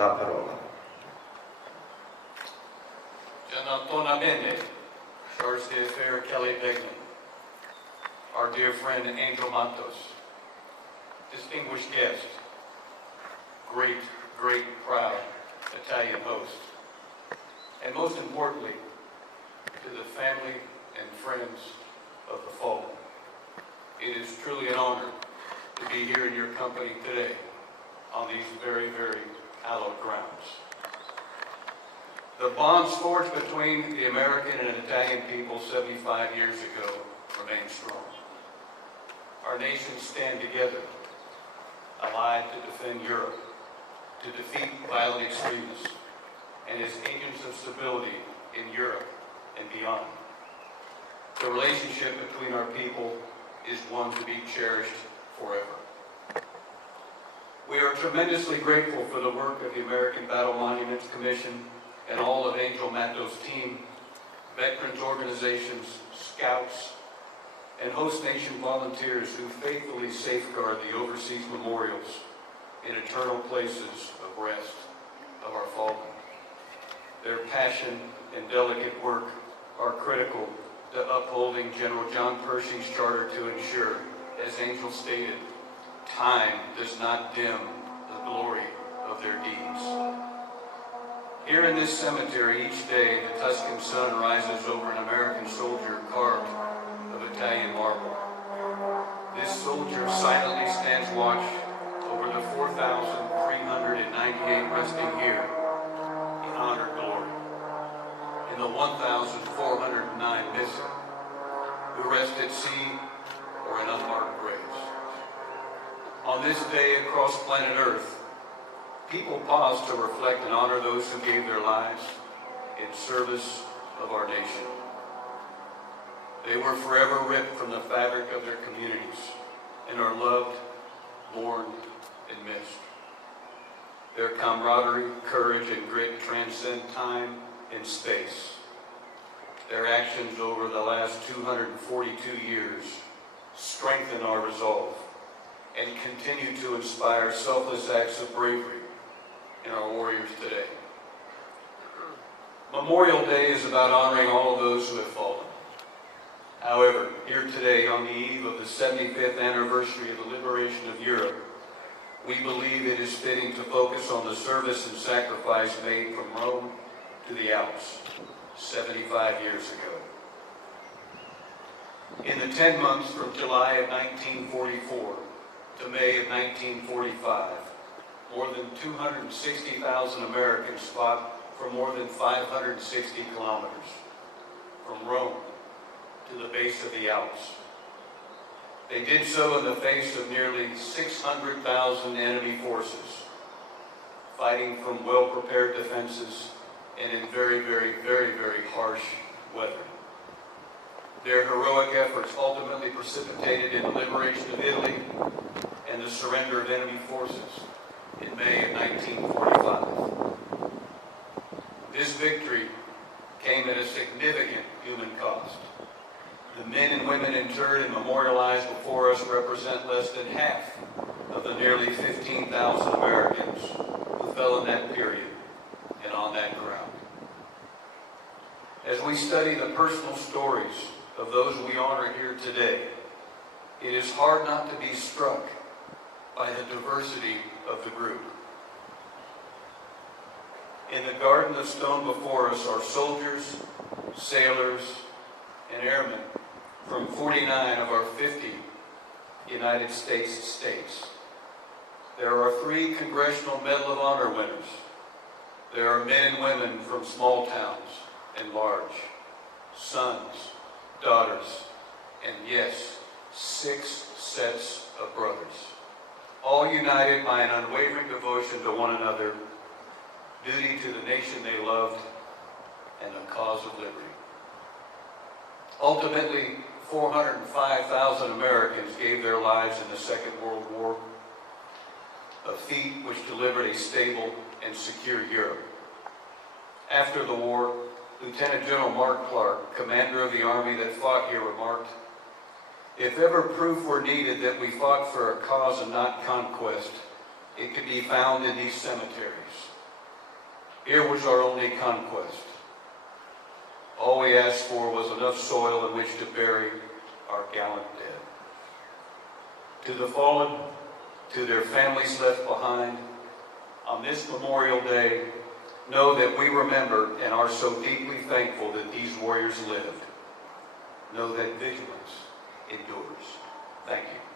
la parola. Charge d'Affaires Kelly Degnan, our dear friend Angel Matos, distinguished guest, great, proud Italian host, and most importantly, to the family and friends of the fallen. It is truly an honor to be here in your company today on these very, hallowed grounds. The bonds forged between the American and Italian people 75 years ago remain strong. Our nations stand together, allied to defend Europe, to defeat violent extremists, and as agents of stability in Europe and beyond. The relationship between our people is one to be cherished forever. We are tremendously grateful for the work of the American Battle Monuments Commission and all of Angel Matos' team, veterans organizations, scouts, and host nation volunteers who faithfully safeguard the overseas memorials in eternal places of rest of our fallen. Their passion and delicate work are critical to upholding General John Pershing's charter to ensure, as Angel stated, time does not dim the glory of their deeds. Here in this cemetery, each day, the Tuscan sun rises over an American soldier carved of Italian marble. This soldier silently stands watch over the 4,398 resting here in honored glory, and the 1,409 missing who rest at sea or in unmarked graves. On this day across planet Earth, people pause to reflect and honor those who gave their lives in service of our nation. They were forever ripped from the fabric of their communities and are loved, mourned, and missed. Their camaraderie, courage, and grit transcend time and space. Their actions over the last 242 years strengthen our resolve and continue to inspire selfless acts of bravery in our warriors today. Memorial Day is about honoring all of those who have fallen. However, here today, on the eve of the 75th anniversary of the liberation of Europe, we believe it is fitting to focus on the service and sacrifice made from Rome to the Alps 75 years ago. In the 10 months from July of 1944 to May of 1945, more than 260,000 Americans fought for more than 560 kilometers from Rome to the base of the Alps. They did so in the face of nearly 600,000 enemy forces, fighting from well-prepared defenses and in very harsh weather. Their heroic efforts ultimately precipitated in the liberation of Italy and the surrender of enemy forces in May of 1945. This victory came at a significant human cost. The men and women interred and memorialized before us represent less than half of the nearly 15,000 Americans who fell in that period and on that ground. As we study the personal stories of those we honor here today, it is hard not to be struck by the diversity of the group. In the garden of stone before us are soldiers, sailors, and airmen from 49 of our 50 United States states. There are 3 Congressional Medal of Honor winners. There are men and women from small towns and large, sons, daughters, and yes, 6 sets of brothers, all united by an unwavering devotion to one another, duty to the nation they loved, and the cause of liberty. Ultimately, 405,000 Americans gave their lives in the Second World War, a feat which delivered a stable and secure Europe. After the war, Lieutenant General Mark Clark, commander of the army that fought here, remarked, "If ever proof were needed that we fought for a cause and not conquest, it could be found in these cemeteries, Here was our only conquest. All we asked for was enough soil in which to bury our gallant dead. To the fallen, to their families left behind, on this Memorial Day, know that we remember and are so deeply thankful that these warriors lived. Know that vigilance endures. Thank you.